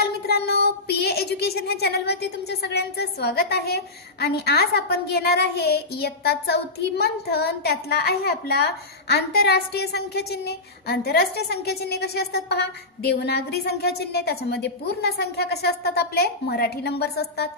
बालमित्रांनो, PA education ह्या चॅनलवरती तुमच्या सगळ्यांचं स्वागत आहे। आणि आज आपण घेणार आहे इयत्ता चौथी मंथन, त्यातला आहे आपला आंतरराष्ट्रीय संख्याचिन्हे। आंतरराष्ट्रीय संख्याचिन्हे कशी असतात पहा, देवनागरी संख्याचिन्हे, त्याच्यामध्ये पूर्ण संख्या कशा असतात, आपले मराठी नंबर्स असतात।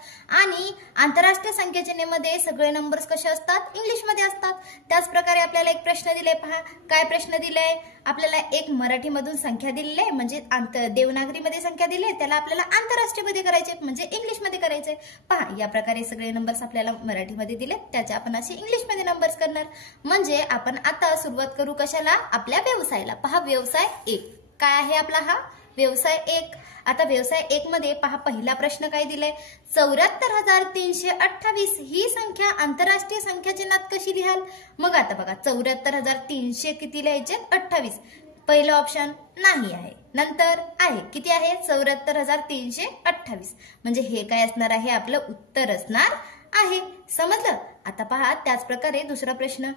आणि आंतरराष्ट्रीय संख्याचिन्हेमध्ये सगळे नंबर्स कसे असतात, इंग्लिश मध्ये असतात। त्याच प्रकारे आपल्याला एक प्रश्न दिले पहा, काय प्रश्न दिलाय आपल्याला, एक मराठी मधून संख्या दिलेली आहे, म्हणजे देवनागरी मध्ये संख्या दिली आहे, त्याला आपल्याला आंतरराष्ट्रीय मध्ये करायचे म्हणजे इंग्लिश मध्ये करायचे। पहा या प्रकारे सगळे नंबर्स आपल्याला मराठी मध्ये दिले, त्याचे आपण असे इंग्लिश मध्ये नंबर्स करणार। म्हणजे आपण आता सुरुवात करू कशाला, आपल्या व्यवसायाला। पहा व्यवसाय 1 काय आहे आपला, हा व्यवसाय 1। आता व्यवसाय 1 मध्ये पहा पहिला प्रश्न काय दिलाय, 74,328 ही संख्या आंतरराष्ट्रीय संख्याचिन्हात कशी लिहाल। मग आता बघा 74,300 किती लिहायचे, 28। पहिलं ऑप्शन नाही आहे, नंतर आहे किती आहे 74,328, म्हणजे हे काय असणार आहे, आपलं उत्तर असणार आहे। समजलं। आता पहा त्याच प्रकारे दुसरा प्रश्न,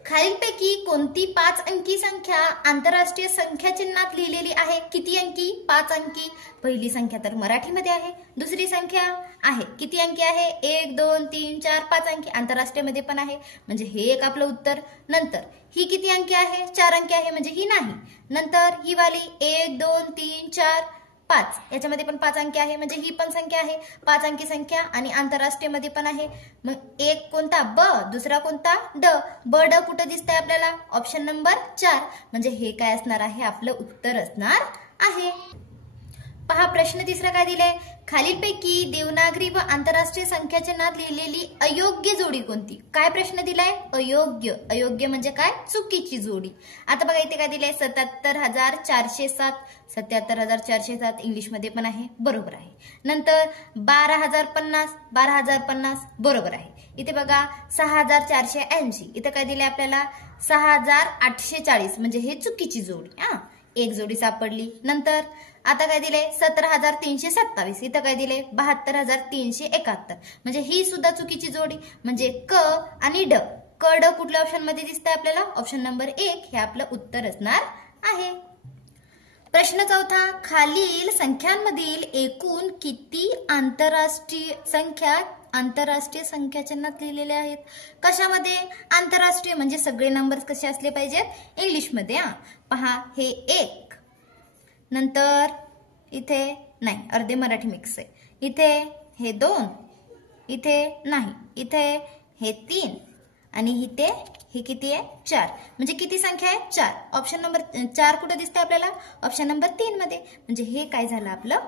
खालीलपैकी कोणती 5 अंकी संख्या आंतरराष्ट्रीय संख्याचिन्हात लिहिलेली आहे, किती अंकी, 5 अंकी। पहिली संख्या तर मराठीमध्ये आहे, दुसरी संख्या आहे किती अंकी आहे, 1 2 3 4 5 अंकी, आंतरराष्ट्रीय मध्ये पण आहे, म्हणजे हे एक आपलं उत्तर। नंतर ही किती अंकी आहे, 4 अंकी आहे, म्हणजे ही नाही। नंतर ही वाली 1 2 3 4 5, याच्यामध्ये पण 5 अंकी आहे, म्हणजे ही पण संख्या आहे, 5 अंकी संख्या आणि आंतरराष्ट्रीय मध्ये पण आहे। मग एक कोणता, ब, दुसरा कोणता, ड। ब ड कुठे दिसतंय आपल्याला, ऑप्शन नंबर 4, म्हणजे हे काय असणार आहे, आपलं उत्तर असणार आहे। पहा प्रश्न तिसरा काय दिलाय, खालीलपैकी देवनागरी व आंतरराष्ट्रीय संख्याचिन्हात लिहिलेली अयोग्य जोडी कोणती। काय प्रश्न दिलाय, अयोग्य। अयोग्य म्हणजे काय, चुकीची जोडी। आता बघा इथे काय दिलंय, 77,407, 77,407 इंग्लिश मध्ये पण आहे, बरोबर आहे। नंतर 12,050, 12,050 बरोबर आहे। इथे बघा 6,480, इथे काय दिले आपल्याला 6,840, म्हणजे हे चुकीची जोडी, एक जोडी सापडली। नंतर आता काय दिले 17,327, इथं काय दिले 72,371, म्हणजे ही सुद्धा चुकीची जोडी, म्हणजे क आणि ड। क ड कुठल्या ऑप्शन मध्ये दिसतंय आपल्याला, ऑप्शन नंबर 1 हे आपलं उत्तर असणार आहे। प्रश्न चौथा, खालील संख्यांमधील एकूण किती आंतरराष्ट्रीय संख्याचिन्हात लिहिलेले आहेत। कशामध्ये, आंतरराष्ट्रीय, म्हणजे सगळे नंबर्स कसे असले पाहिजेत, इंग्लिश मध्ये। पहा हे 1, नंतर इथे नाही, अर्धे मराठी मिक्स आहे, इथे हे 2, इथे नाही, इथे हे 3 आणि इथे हे किती आहे, 4, म्हणजे किती संख्या आहे, 4। ऑप्शन नंबर 4 कुठे दिसते आपल्याला, ऑप्शन नंबर 3 मध्ये, म्हणजे हे काय झालं आपलं